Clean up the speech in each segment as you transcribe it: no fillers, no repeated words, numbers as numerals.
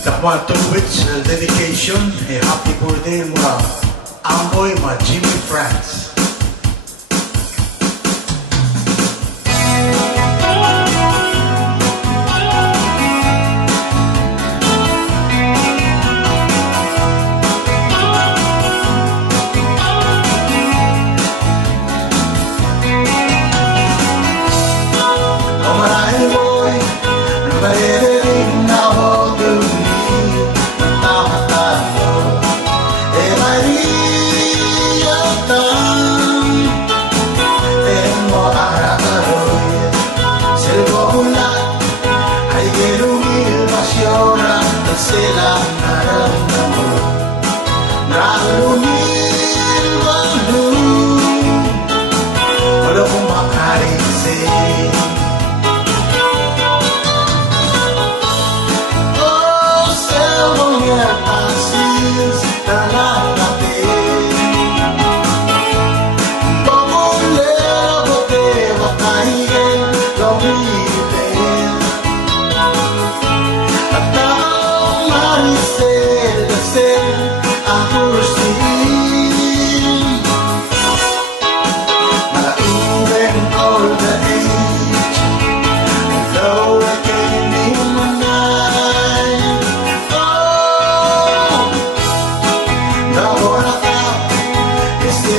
Dapat to which dedication a happy birthday mula Amboy ma Jimmy France. Silang naramdaman Nalungin balong Wala kong makarisin Oh, selvong yapasis Dalam natin Pagulera bote Wakahigen Gawin Aku sing Malaubeng all the age Though I came in my night Oh Nawala ka Kasi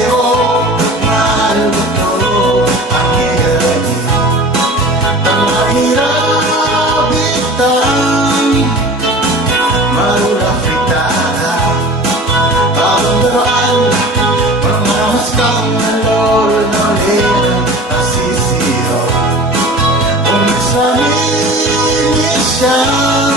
mahal mo to Ang hihari Ang mahirap bitang Marula fritada Pagandaan Pangahas kang alor na ulit Nasisiyo Kung isa siya